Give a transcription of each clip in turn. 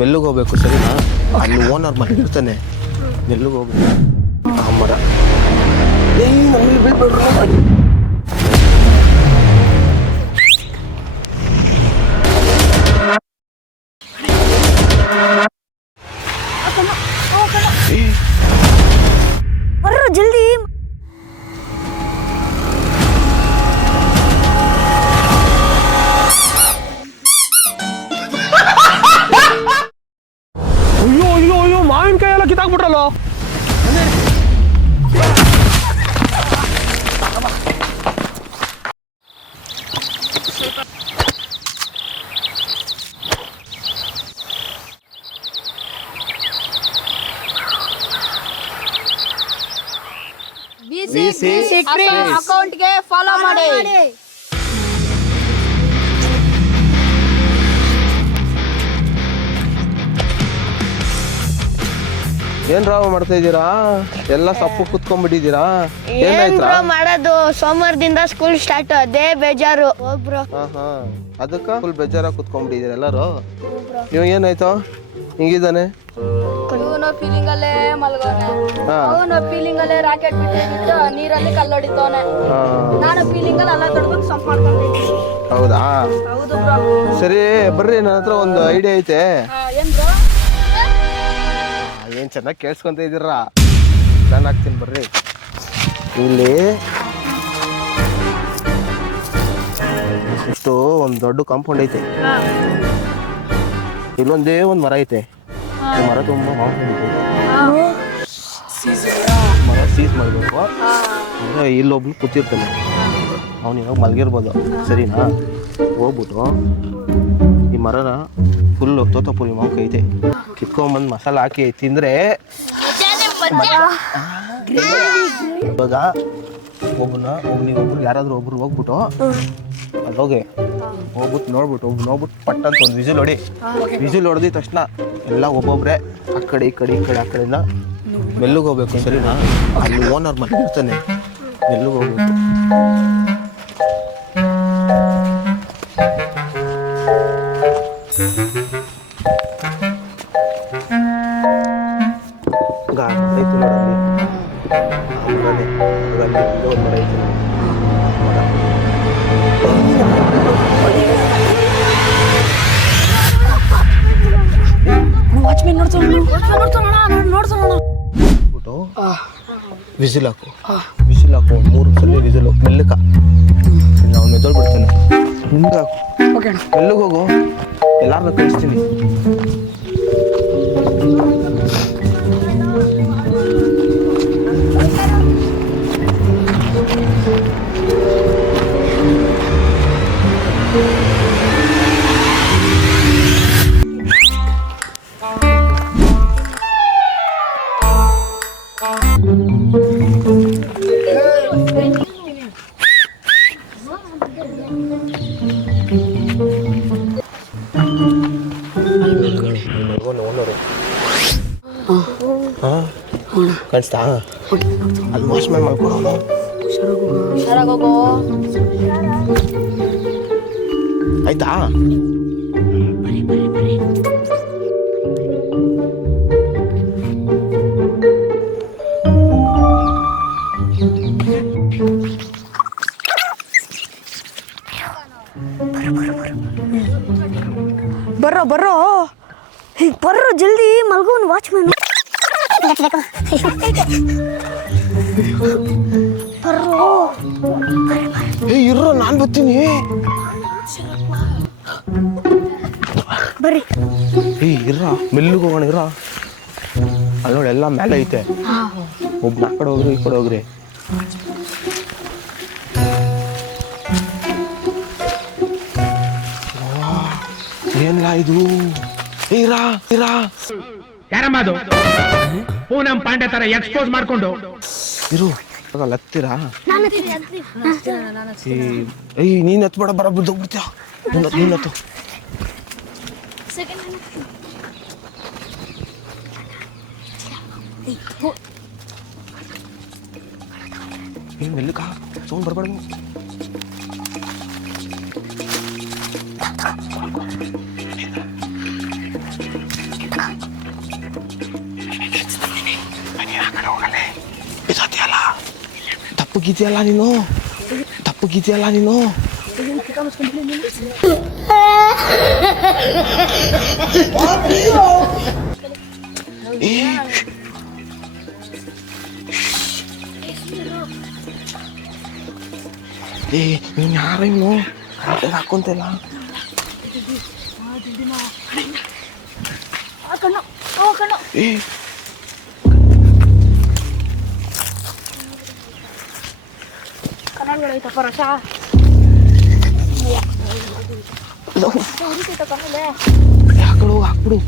ಮೆಲ್ಲಗೆ ಹೋಗ್ಬೇಕು ಸರಿನಾ? ಅಲ್ಲಿ ಓನರ್ ಮನೆ ಇರ್ತಾನೆ, ಮೆಲ್ಲಗೆ ಹೋಗ್ಬೇಕು. ಆ ಮರ ಜಲ್ದಿ. ಅಯ್ಯೋ ಅಯ್ಯೋ ಅಯ್ಯೋ, ಮಾವಿನಕಾಯಿ ಎಲ್ಲ ಕಿತ್ತಾಕ್ಬಿಟ್ರಲ್ಲ. ಅಕೌಂಟ್ಗೆ ಫಾಲೋ ಮಾಡಿ. ಏನ್ ರಾವ್ ಮಾಡ್ತಾ ಇದ್ದೀರಾ? ಎಲ್ಲ ಸೊಪ್ಪು ಕುತ್ಕೊಂಡ್ಬಿಟ್ಟಿದ್ದೀರಾ? ಏನ್ ಬ್ರೋ ಮಾಡೋದು, ಸೋಮವಾರದಿಂದ ಸ್ಕೂಲ್ ಸ್ಟಾರ್ಟ್, ಅದೇ ಬೇಜಾರು. ಬ್ರೋ ಅದಕ್ಕ ಫುಲ್ ಬೇಜಾರಾಗಿ ಕುತ್ಕೊಂಡ್ಬಿಟ್ಟಿದ್ದೀರಾ ಎಲ್ಲರೂ? ಇವ ಏನಾಯ್ತು ಹಿಂಗಿದ್ದಾನೆ? ಇವನು ಫೀಲಿಂಗ್ ಅಲ್ಲೇ ಮಲ್ಗೋನೆ, ಅವನು ಫೀಲಿಂಗ್ ಅಲ್ಲೇ ರಾಕೆಟ್ ಬಿಟ್ಟು ನೀರಲ್ಲಿ ಕಲ್ಲೊಡಿತವನೆ, ನಾನು ಫೀಲಿಂಗ್ ಅಲ್ಲಿ ಎಲ್ಲ ತೊಡ್ಕೊಂಡು ಸಂಪ್ ಮಾಡ್ಕೊಂಡಿದ್ದೀನಿ. ಹೌದಾ? ಹೌದು ಬ್ರೋ. ಸರಿ ಬರ್ರಿ, ನನ್ನ ಹತ್ರ ಒಂದು ಐಡಿಯಾ ಐತೆ. ಏನ್ ಬ್ರೋ? ಏನ್ ಚೆನ್ನಾಗಿ ಕೇಳಿಸ್ಕೊಂತ ಇದ್ದೀರಾ? ನಾನು ಹಾಕ್ತೀನಿ ಬರ್ರಿ. ಇಲ್ಲಿ ಇಷ್ಟು ಒಂದು ದೊಡ್ಡ ಕಾಂಪೌಂಡ್ ಐತೆ, ಇಲ್ಲೊಂದೇ ಒಂದು ಮರ ಐತೆ. ಮರ ತುಂಬ ಮರ ಸೀಸ್ ಮಾಡಬೇಕು ಅಂದರೆ ಇಲ್ಲೊಬ್ನು ಕೂತಿರ್ತಾನೆ, ಅವನು ಇವಾಗ ಮಲಗಿರ್ಬೋದು ಸರಿನಾ? ಹೋಗ್ಬಿಟ್ಟು ಈ ಮರನ ಫುಲ್ಲು ತೋತಪುರಿ ಮಾಂಕ ಐತೆ, ಕಿತ್ಕೊಂಬಂದು ಮಸಾಲೆ ಹಾಕಿ ತಿಂದರೆ ಇವಾಗ ಒಬ್ನಿಗೊಬ್ರು ಯಾರಾದರೂ ಒಬ್ರು ಹೋಗ್ಬಿಟ್ಟು ಅಲ್ಲೋಗಿ ಹೋಗ್ಬಿಟ್ಟು ನೋಡ್ಬಿಟ್ಟು ಪಟ್ ಅಂತ ಒಂದು ವಿಸಿಲ್ ಹೊಡಿ. ವಿಸಿಲ್ ಹೊಡೆದಿದ ತಕ್ಷಣ ಎಲ್ಲ ಒಬ್ಬೊಬ್ರೆ ಆ ಕಡೆ ಈ ಕಡೆಯಿಂದ ಮೆಲ್ಲಗೆ ಹೋಗ್ಬೇಕು ಸರಿನಾ? ಅಲ್ಲಿ ಓನರ್ ಮನೆ ಇರ್ತಾನೆ, ಮೆಲ್ಲಗೆ ಹೋಗ್ಬೇಕು. ಐತೆ ನೋಡಲ್ಲಿ, ಒಂದು ಮರ ಐತೆ. ವಾಚ್ಮೆನ್ ನೋಡ್ತಾನ. ವಿಸಿಲ್ ಹಾಕು, ಒಂದು 3 ಸಲ ವಿಸಿಲು ಮೆಲ್ಲಕ. ಅವ್ನು ಎದ್ದೋಳ್ಬಿಡ್ತಾನೆ, ನಿಮ್ಗೆ ಹಾಕು, ಮೆಲ್ಲಗೆ ಹೋಗು, ಎಲ್ಲಾರನ್ನ ಕಳಿಸ್ತೀನಿ. ಕಾಣಿಸ್ತಾ? ಅಲ್ಲಿ ವಾಚ್ಮ್ಯಾನ್ ಮಾಡ್ಕೊಡೋನು. ಆಯ್ತಾ? ಬರ್ರೋ ಜಲ್ದಿ, ಮಲ್ಗೋನ್ ವಾಚ್ಮ್ಯಾನ್. ಇರೋ ನಾನು ಬರ್ತೀನಿ. ಬರ್ರಿ. ಇರ ಮೆಲ್ಲಗೆ ಹೋಗೋಣ, ಇರ. ಅಲ್ಲಿ ನೋಡಿ ಎಲ್ಲ ಮೇಲೆ ಐತೆ, ಒಬ್ಬ ಆ ಕಡೆ ಹೋಗ್ರಿ ಈ ಕಡೆ ಹೋಗ್ರಿ. ಏನಿಲ್ಲ ಇದು. ಯಾರಮ್ಮ ಅದು? ಪೂನಂ ಪಾಂಡೆ ತರ ಎಕ್ಸ್ಪೋಸ್ ಮಾಡ್ಕೊಂಡು ಇರು. ಹತ್ತೀರಾ? ನೀನ್ ಹತ್ಬೇಡ, ಬರ ಬಿದ್ದೋಗ್ಬಿಡ್ತೀಯ. ನೀನ್ ಹತ್ತು. ಮೆಲ್ಲಕ ಸೌಂಡ್ ಬರ್ಬಾರ್ದು. ದಪ್ಪಗಿದೆಯಲ್ಲ ನೀನು ನೀನು ಯಾರು ಇವನು ಹಾಕೊಂತಿಲ್ಲ ಕನ್ನಡಗಳೈತಪ್ಪ ರಸ ಹಾಕ್ಬಿಡು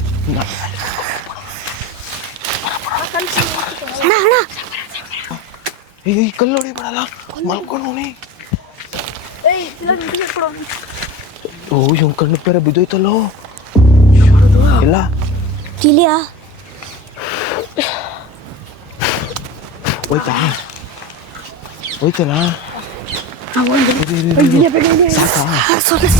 ಈ ಕಲ್ಲು ಹೊಡಿಬೇಡಲ್ಲ ಮಲ್ಕೊಂಡವನಿ ಓ ಇವ್ ಕಣ್ಣು ಬೇರೆ ಬಿದ್ದೋಯ್ತಲ್ಲೋ ಇಲ್ಲ ಚಿಲಿಯಾ ಹೋಯ್ತಲ್ಲ ಸಾಕಾ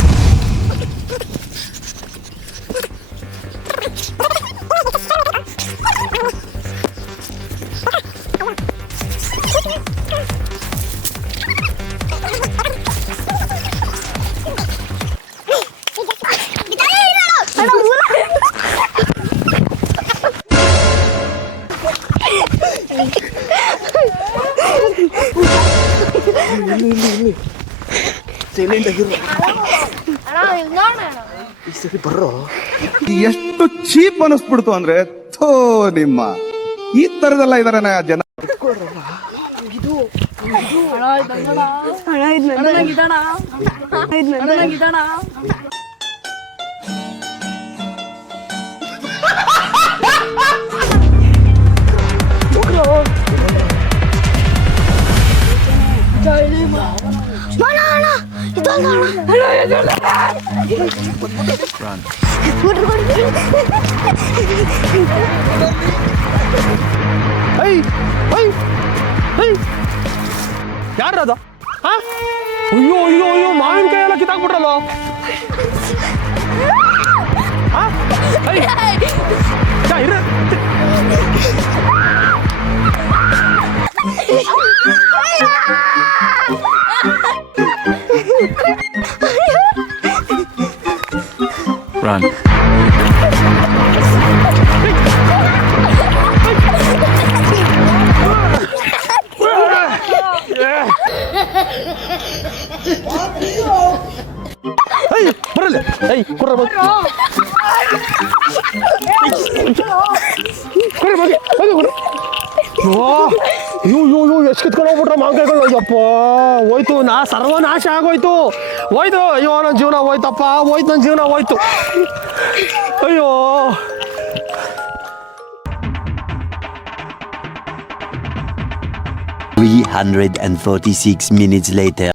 ಸೈಲೆಂಟ್ ಆಗಿರೋ ಈ ಸರಿ ಬರ್ರೋ ಎಷ್ಟು ಚೀಪ್ ಅನಿಸ್ಬಿಡ್ತು ಅಂದ್ರೆ ಥೋ ನಿಮ್ಮ ಈ ತರದೆಲ್ಲ ಇದಾರೆ ಜನ. ಯಾರದು ಅಯ್ಯೋ ಅಯ್ಯೋ ಅಯ್ಯೋ ಮಾವಿನಕಾಯಿ ಎಲ್ಲ ಕಿತ್ತಾಕ್ಬಿಟ್ರಲ್ಲ Run. ಬರಲ್ಲ ಕೊಡ್ರ ಅಯ್ಯೋ ಎಷ್ಟು ಕಿತ್ಕೊಂಡು ಹೋಗ್ಬಿಟ್ರ ಮಾವಿನಕಾಯಿಗಳು ಅಯ್ಯಪ್ಪ ಹೋಯ್ತು ಸರ್ವನಾಶ ಆಗೋಯ್ತು ಹೋಯ್ತು ಅಯ್ಯೋ ನನ್ನ ಜೀವನ ಹೋಯ್ತಪ್ಪ ನನ್ನ ಜೀವನ ಹೋಯ್ತು ಅಯ್ಯೋ 346 minutes later.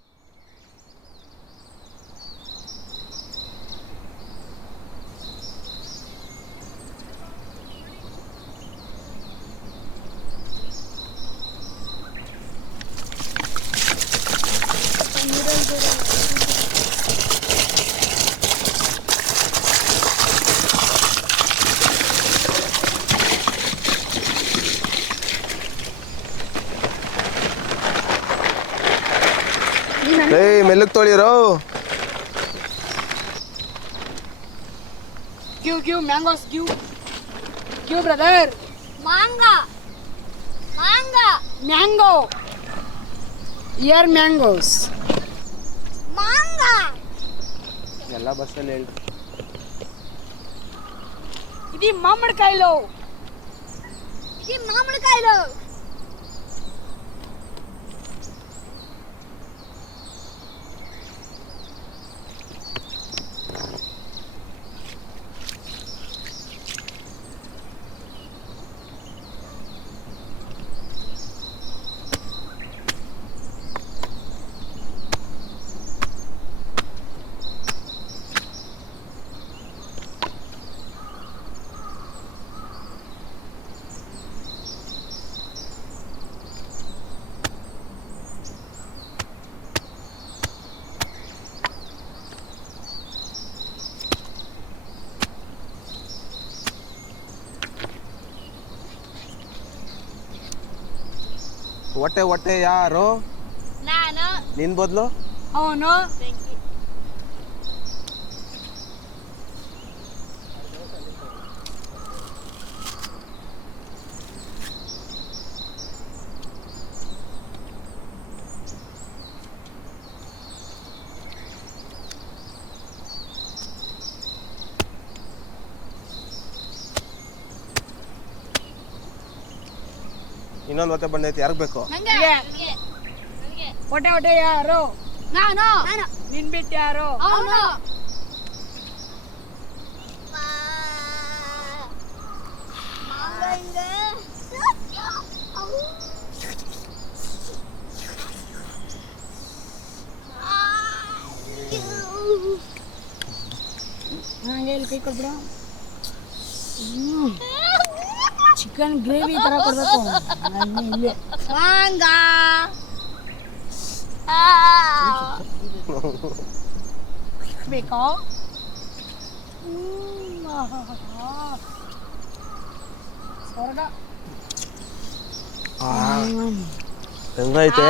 ಮೆಲ್ಲಕ್ ತೊಳಿರೋ Give mangoes, give brother. Mango. Here mangoes. ಎಲ್ಲ ಬಸ್ಸಲ್ಲಿ ಹೇಳಿ ఇది మామిడికాయలు. ಹೊಟ್ಟೆ ಯಾರು ನಿನ್ ಬದಲು ಅವನು ಇನ್ನೊಂದು ಮತ್ತೆ ಬಂದೈತಿ ಯಾರಿಗೆ ಬೇಕು ಹೊಟ್ಟೆ ಹೊಟ್ಟೆ ಯಾರು ನಾನು ನಿನ್ ಬಿಟ್ಟು ಯಾರು ಅವನು ನಂಗೆ ಇಲ್ಲಿ ಕೈ ಕೊಡ್ಬಿಡ ಚಿಕನ್ ಗ್ರೇವಿ ತರ ಕೊಡ್ಬೇಕು ಇಲ್ಲಿ ಮಾಂಗ ಬೇಕಾ ಸ್ವರ್ಗ ಹೆಂಗೈತೆ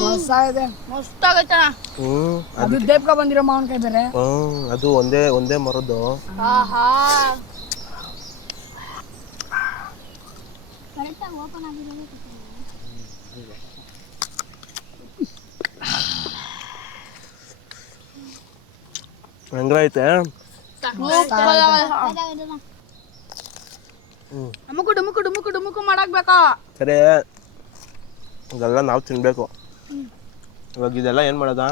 ಮಸ್ತ್ ಇದೆ ಮಸ್ತಾಗೈತಣ ಅದು ದೇಪ್ಕ ಬಂದಿರೋ ಮಾವಿನಕಾಯಿ ಬೇರೆ ಅದು ಒಂದೇ ಮರದ್ದು ಆಹಾ ಹೆಂಗೈತೆ ಡುಮುಕು ಡುಮುಕು ಡುಮುಕು ಡುಮುಕು ಮಾಡಾಕ್ಬೇಕಾ ಸರಿ ಇದೆಲ್ಲ ನಾವು ತಿನ್ಬೇಕು ಇವಾಗ ಇದೆಲ್ಲ ಏನು ಮಾಡೋದ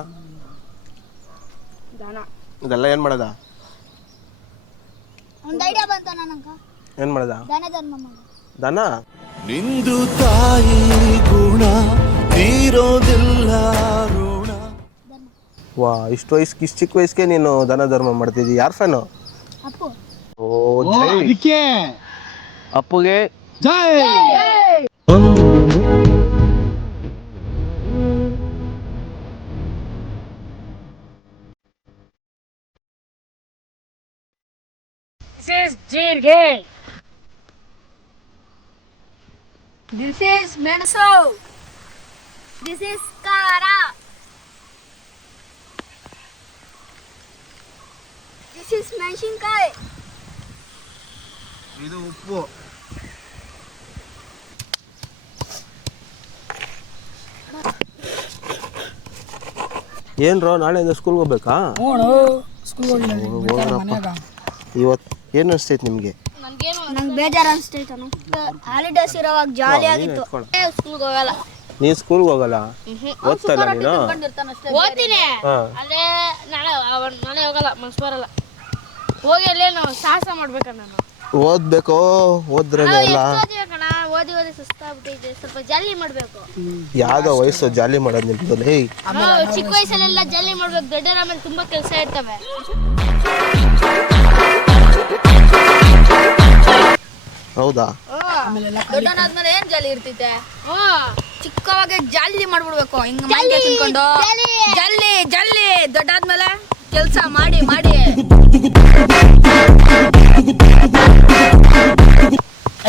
ಇದೆಲ್ಲ ಏನು ಮಾಡೋದ ಒಂದು ಐಡಿಯಾ ಬಂತ ನನಗ ಏನು ಮಾಡೋದ ದಾನ ಧರ್ಮ ಮಾಡು ದನ ನಿಂದು ತಾಯಿ ಗುಣ ತೀರೋದಿಲ್ಲ ಋಣ. ವಾ ಇಷ್ಟು ವಯಸ್ಸಿಗೆ ಇಷ್ಟು ಚಿಕ್ಕ ವಯಸ್ಸಿಗೆ ನೀನು ದನ ಧರ್ಮ ಮಾಡ್ತಿದ್ದಿ ಯಾರು ಫ್ಯಾನು ಅಪ್ಪು ಓ ಅಪ್ಪುಗೆ This is ಜೀರಿಗೆ ದಿಸ್ ಇಸ್ ಮೆಣಸು ದಿಸ್ ಇಸ್ ಖಾರ ದಿಸ್ ಇಸ್ ಮೆಣಸಿನ್ಕಾಯಿ ಇದು ಉಪ್ಪು ಏನ್ರೋ ನಾಳೆಯಿಂದ ಸ್ಕೂಲ್ಗೆ ಹೋಗ್ಬೇಕಾ ನೋಡು ಸ್ಕೂಲ್ ಹೋಗಿಲ್ಲ ಮನ್ಯಾಗ ಇವತ್ತು ಏನು ಅನಿಸ್ತೈತೆ ನಿಮಗೆ ನಂಗೆ ಬೇಜಾರು ಅನಿಸ್ತೈತನು ಹಾಲಿಡೇಸ್ ಇರೋವಾಗ ಜಾಲಿ ಆಗಿತ್ತು ಸ್ಕೂಲ್ಗೆ ಹೋಗಲ್ಲ ನೀನು ಸ್ಕೂಲ್ಗೆ ಹೋಗಲ್ಲ ಓದ್ತಲ್ಲ ನೀನು ಓದ್ತೀನಿ ಅಲ್ಲೇ ನಾಳೆ ಹೋಗಲ್ಲ ಮನ್ಸು ಬರಲ್ಲ ಹೋಗಿ ಅಲ್ಲೇನು ಸಾಹಸ ಮಾಡ್ಬೇಕ ನಾನು ಓದ್ಬೇಕು ಓದ್ರೇನೆ ಎಲ್ಲ ಕಣ ಓದಿ ಓದಿ ಸುಸ್ತಾಗ್ಬಿಟ್ಟೈತೆ ಸ್ವಲ್ಪ ಜಾಲಿ ಮಾಡ್ಬೇಕು ಯಾವ್ದೋ ವಯಸ್ಸು ಜಾಲಿ ಮಾಡೋದು ನಿಮ್ದು ಹೇ ಚಿಕ್ಕ ವಯಸ್ಸಲ್ಲೆಲ್ಲ ಜಾಲಿ ಮಾಡ್ಬೇಕು ದೊಡ್ಡರ ಆಮೇಲೆ ತುಂಬಾ ಕೆಲಸ ಇರ್ತವೆ ಹೌದಾ ದೊಡ್ಡನಾದ್ಮೇಲೆ ಏನ್ ಜಾಲಿ ಇರ್ತೈತೆ ಚಿಕ್ಕವಾಗ ಜಾಲಿ ಮಾಡ್ಬಿಡ್ಬೇಕು ಹಿಂಗ ಮಾಂಗೆ ತಿನ್ಕೊಂಡು ಜಲ್ಲಿ ಜಲ್ಲಿ ದೊಡ್ಡಾದ್ಮೇಲೆ ಕೆಲಸ ಮಾಡಿ ಮಾಡಿ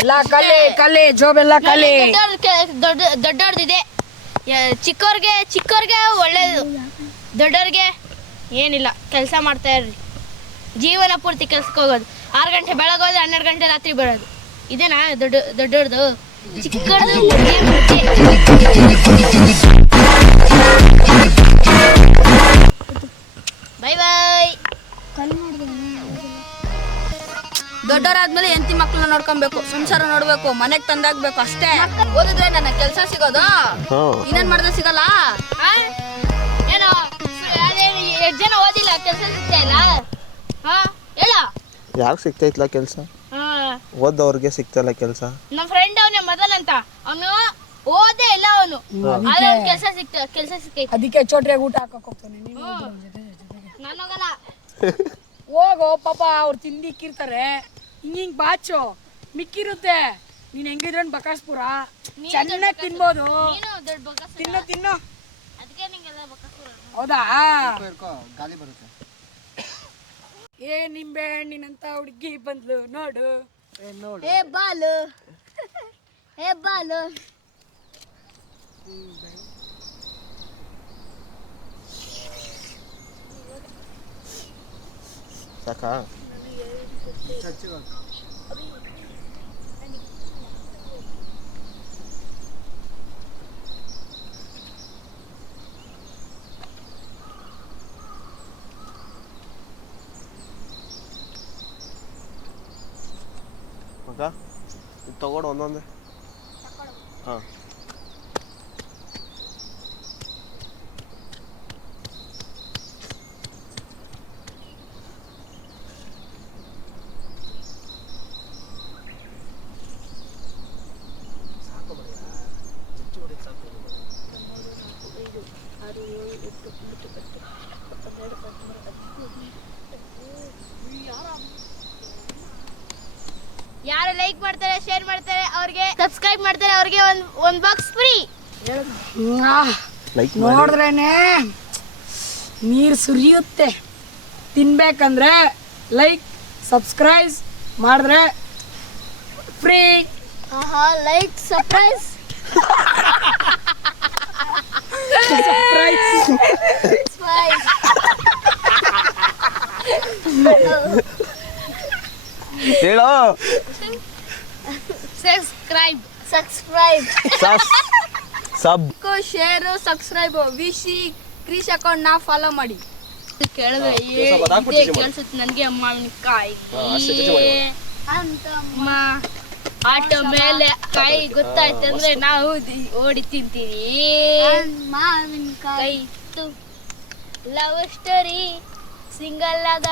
ಎಲ್ಲ ಕಲಿ ಕಲಿ ಜೋಬೆಲ್ಲ ಕಲಿ ದೊಡ್ಡವ್ರದಿದೆ ಚಿಕ್ಕವ್ರಿಗೆ ಒಳ್ಳೇದು ದೊಡ್ಡವ್ರಿಗೆ ಏನಿಲ್ಲ ಕೆಲಸ ಮಾಡ್ತಾ ಇರ್ರಿ ಜೀವನ ಪೂರ್ತಿ ಕೆಲ್ಸಕ್ಕೆ ಹೋಗೋದು 6 ಗಂಟೆ ಬೆಳಗೋದು 12 ಗಂಟೆ ರಾತ್ರಿ ಬರೋದು ಇದೇನಾ ದೊಡ್ಡವ್ರದು ಚಿಕ್ಕವ್ರದ್ದು ಬೈ ಬಾಯ್ ದೊಡ್ಡವರಾದ್ಮೇಲೆ ಹೆಂಡತಿ ಮಕ್ಕಳನ್ನ ನೋಡ್ಕೊಬೇಕು ಸಂಸಾರ ನೋಡ್ಬೇಕು ಮನೆಗ್ ತಂದಾಗ್ಬೇಕು ಅಷ್ಟೇ ಓದಿದ್ರೆ ನನ್ನ ಕೆಲಸ ಸಿಗೋದು ಇನ್ನೇನ್ ಮಾಡಿದ್ರೆ ಸಿಗಲ್ಲ ಏನೋ ಎಷ್ಟು ಜನ ಓದಿಲ್ಲ ಕೆಲಸ ಸಿಗ್ತಾ ಇಲ್ಲ ಹೇಳ ಯಾಕೆ ಸಿಗ್ತೈತ್ಲ ಕೆಲಸ ಓದವ್ರಿಗೆ ಸಿಗ್ತಲ್ಲ ಕೆಲಸ ನಮ್ಮ ಫ್ರೆಂಡ್ ಅವನೇ ಮೊದಲ್ ಅಂತ ಅವನು ಓದೇ ಇಲ್ಲ ಅವನು ಆದ್ರೆ ಕೆಲಸ ಸಿಕ್ಕೈತೆ ಅದಕ್ಕೆ ಚೋಟ್ರಿಯಾಗ ಊಟ ಹಾಕಕ್ ಹೋಗ್ತಾನೆ ನಾನು ಹೋಗಲ್ಲ ಹೋಗೋ ಪಾಪ ಅವ್ರು ತಿಂದಿಕ್ಕಿರ್ತಾರೆ ಹಿಂಗ್ ಬಾಚು ಮಿಕ್ಕಿರುತ್ತೆ ನೀನ್ ಹೆಂಗಿದ್ರೆ ಬಕಾಸ್ಪುರ ಚೆನ್ನಾಗಿ ತಿನ್ಬೋದು ನೀನು ದೊಡ್ಡ ಬಗ್ಗ ತಿನ್ನು ತಿನ್ನು ಅದಕ್ಕೆ ನಿಂಗೆಲ್ಲ ಬಕಾಸುರ ಹೌದಾ ಏ ನಿಂಬೆ ಹಣ್ಣಿನಂತ ಹುಡುಗಿ ಬಂದ್ಲು ನೋಡು ಏ ಬಾಲು ಏ ಬಾಲು ಸಾಕಾ? ಮಗ ಇದು ತಗೊಡು ಒಂದೊಂದೇ. ಹಾಂ ಯಾರು ಲೈಕ್ ಮಾಡ್ತಾರೆ ಶೇರ್ ಮಾಡ್ತಾರೆ ಅವ್ರಿಗೆ ಸಬ್ಸ್ಕ್ರೈಬ್ ಮಾಡ್ತಾರೆ ಅವ್ರಿಗೆ ಒಂದ್ ಬಾಕ್ಸ್ ಫ್ರೀ. ಲೈಕ್ ನೋಡಿದ್ರೇನೆ ನೀರು ಸುರಿಯುತ್ತೆ. ತಿನ್ಬೇಕಂದ್ರೆ ಲೈಕ್ ಸಬ್ಸ್ಕ್ರೈಬ್ ಮಾಡಿದ್ರೆ ಫ್ರೀ. Like surprise. ಹೇಳೋ. ಸಬ್ಸ್ಕ್ರೈಬ್ ಸಬ್ ಶೇರ್ ಸಬ್ಸ್ಕ್ರೈಬ್ ವಿಶಿ ಕ್ರೀಶ್ ಅಕೌಂಟ್ ನಾ ಫಾಲೋ ಮಾಡಿ. ಕೇಳಿದ್ರೆ ಕೇಳಿಸುತ್ತೆ ನನಗೆ ಮಾವಿನಕಾಯಿ ಅಂತಮ್ಮ ಆಟೋ ಮೇಲೆ ಕಾಯಿ ಗೊತ್ತಾಯ್ತಂದ್ರೆ ನಾವು ಓಡಿ ತಿಂತೀವಿ. ಮಾವಿನಕಾಯಿ ಲವ್ ಸ್ಟೋರಿ ಸಿಂಗಲ್ ಆದ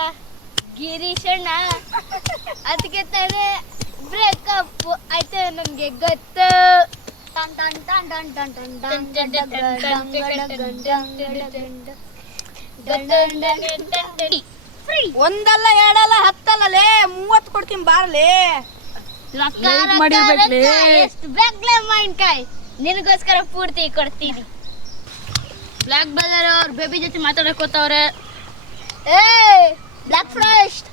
ಗಿರೀಶಣ್ಣ ಅದಕ್ಕೆ ತಾನೇ ಬ್ರೇಕಪ್ ಆಯ್ತು ನನ್ಗೆ ಗೊತ್ತು. ಒಂದಲ್ಲ ಎರಡಲ್ಲ ಹತ್ತಲ್ಲೇ 30 ಕೊಡ್ತೀನಿ ಬಾರ್ಲೆ. ಎಷ್ಟು ಬೇಕಲೇ ಮಾವಿನಕಾಯಿ ನಿನಗೋಸ್ಕರ ಪೂರ್ತಿ ಕೊಡ್ತೀನಿ. ಬ್ಲಾಕ್ ಬ್ರದರ್ ಅವ್ರ ಬೇಬಿ ಜೊತೆ ಮಾತಾಡಕೋತವ್ರೆ. ಏ ಬ್ಲಾಕ್ ಫಾರೆಸ್ಟ್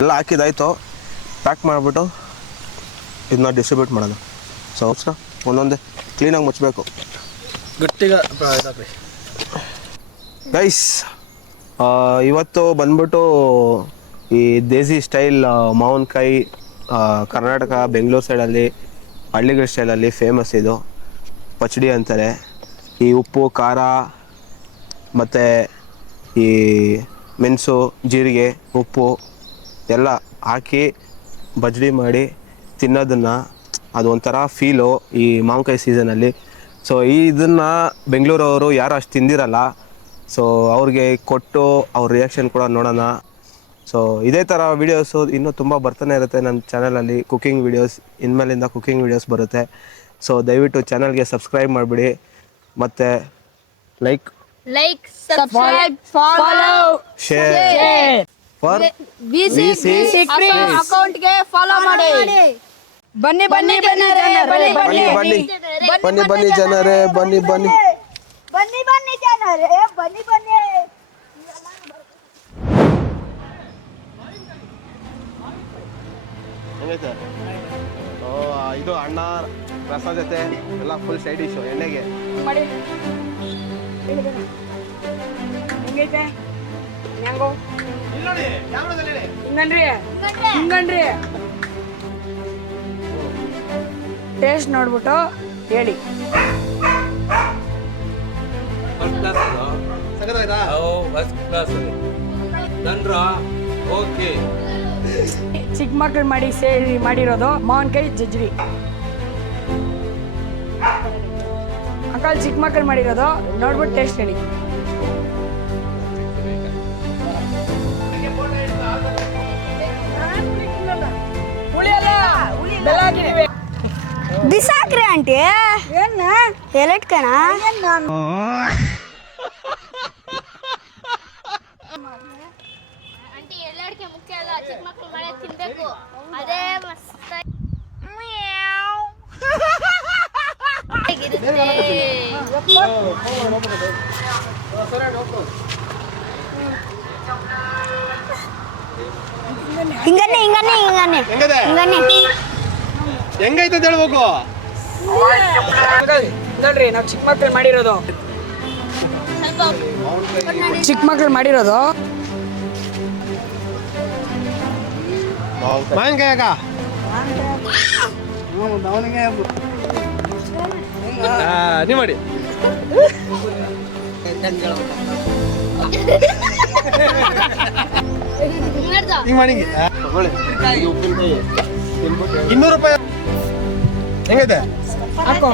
ಎಲ್ಲ ಹಾಕಿದಾಯ್ತು. ಪ್ಯಾಕ್ ಮಾಡಿಬಿಟ್ಟು ಇದನ್ನ ಡಿಸ್ಟ್ರಿಬ್ಯೂಟ್ ಮಾಡೋಣ. ಸೊ ಒಂದೊಂದೇ ಕ್ಲೀನಾಗಿ ಮುಚ್ಚಬೇಕು. ಗಟ್ಟಿಗೆ ಗೈಸ್ ಇವತ್ತು ಬಂದ್ಬಿಟ್ಟು ಈ ದೇಸಿ ಸ್ಟೈಲ್ ಮಾವಿನಕಾಯಿ ಕರ್ನಾಟಕ ಬೆಂಗಳೂರು ಸೈಡಲ್ಲಿ ಹಳ್ಳಿಗಳ ಸ್ಟೈಲಲ್ಲಿ ಫೇಮಸ್. ಇದು ಪಚಡಿ ಅಂತಾರೆ. ಈ ಉಪ್ಪು ಖಾರ ಮತ್ತು ಈ ಮೆಣಸು ಜೀರಿಗೆ ಉಪ್ಪು ಎಲ್ಲ ಹಾಕಿ ಬಜ್ಡಿ ಮಾಡಿ ತಿನ್ನೋದನ್ನು ಅದು ಒಂಥರ ಫೀಲು ಈ ಮಾವಿನಕಾಯಿ ಸೀಸನಲ್ಲಿ. ಸೊ ಇದನ್ನು ಬೆಂಗಳೂರವರು ಯಾರು ಅಷ್ಟು ತಿಂದಿರಲ್ಲ. ಸೊ ಅವ್ರಿಗೆ ಕೊಟ್ಟು ಅವ್ರ ರಿಯಾಕ್ಷನ್ ಕೂಡ ನೋಡೋಣ. ಸೊ ಇದೇ ಥರ ವೀಡಿಯೋಸು ಇನ್ನೂ ತುಂಬ ಬರ್ತಾನೆ ಇರುತ್ತೆ ನನ್ನ ಚಾನಲಲ್ಲಿ. ಕುಕ್ಕಿಂಗ್ ವೀಡಿಯೋಸ್ ಇನ್ಮೇಲಿಂದ ಕುಕ್ಕಿಂಗ್ ವೀಡಿಯೋಸ್ ಬರುತ್ತೆ. ಸೊ ದಯವಿಟ್ಟು ಚಾನಲ್ಗೆ ಸಬ್ಸ್ಕ್ರೈಬ್ ಮಾಡಿಬಿಡಿ ಮತ್ತು like subscribe follow share for ಅಕೌಂಟ್ಗೆ ಫಾಲೋ ಮಾಡಿ. ಬನ್ನಿ ಬನ್ನಿ ಬನ್ನಿ ಬನ್ನಿ ಬನ್ನಿ ಬನ್ನಿ ಬನ್ನಿ ಜನರೇ ಬನ್ನಿ ಬನ್ನಿ ಜನರೇ ಬನ್ನಿ. ಹೆಂಗೈತೆ? ಓ ಇದು ಅಣ್ಣ ರಸ ಜೊತೆ ಎಲ್ಲ ಫುಲ್ ಸೈಡ್ ಡಿಶು ಎಣ್ಣೆಗೆ. ಹೆಂಗೈತೆ ಹೆಂಗೋ ಹಿಂಗನ್ರಿ ಟೇಸ್ಟ್ ನೋಡ್ಬಿಟ್ಟು ಹೇಳಿ. ಚಿಕ್ಕ ಮಕ್ಳು ಸೇರಿ ಮಾಡಿರೋದು ಮಾವಿನಕಾಯಿ ಜಜ್ರಿ. ಅಂಕಲ್ ಚಿಕ್ಕ ಮಕ್ಳು ಮಾಡಿರೋದು ನೋಡ್ಬಿಟ್ಟು ಟೇಸ್ಟ್ ಹೇಳಿ. ಬಿಸಾಕ್ರಿ ಆಂಟಿ. ಏನ ಎಲೆಟ್ ಕಣ ಆಂಟಿ ಎಲ್ಲಾಡ್ಕೆ ಮುಖ್ಯ ಅಲ್ಲ. ಚಿಕ್ಕ ಮಕ್ಳು ಮಳೆ ತಿನ್ಬೇಕು ಅದೇ ಮಸ್ತ್ ಹಿಂಗನ್ನೆ ಹಿಂಗನ್ನೆ ಹಿಂಗನ್ನೆ ಹಿಂಗನ್ನೆ ಹೆಂಗೈತೆ ಅಂತ ಹೇಳ್ಬೇಕು. ನೋಡ್ರಿ ನಾವು ಚಿಕ್ಕ ಮಕ್ಳು ಮಾಡಿರೋದು ಮಾವಿನಕಾಯಿ ಅಕ್ಕ ನೀವು ಮಾಡಿ ಹಿಂಗೆ ಮಾಡಿ ತಗೊಳ್ಳಿ ಇದು ಉಪ್ಪಿನಕಾಯಿ 200 ರೂಪಾಯಿ ಹೆಂಗೈತೆ ಹಾಕೋ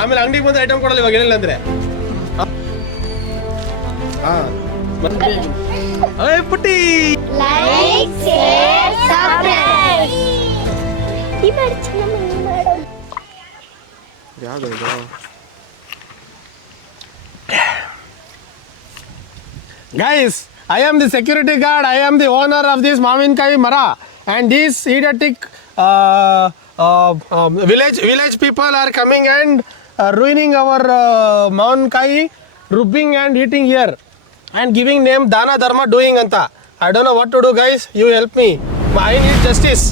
ಆಮೇಲೆ ಅಂಗಡಿಗೆ ಬಂದು ಐಟಮ್ ಕೊಡಲ್ಲ ಇವಾಗ ಏನಿಲ್ಲ ಅಂದ್ರೆ ಪುಟ್ಟಿ ಯಾವ್ದು ಇದು Guys, I am the security guard. I am the owner of this Mavinkai Mara, and these idiotic village people are coming and ruining our Mavinkai, rubbing and eating here, and giving name Dana Dharma doing anta. I don't know what to do, guys. You help me. I need justice.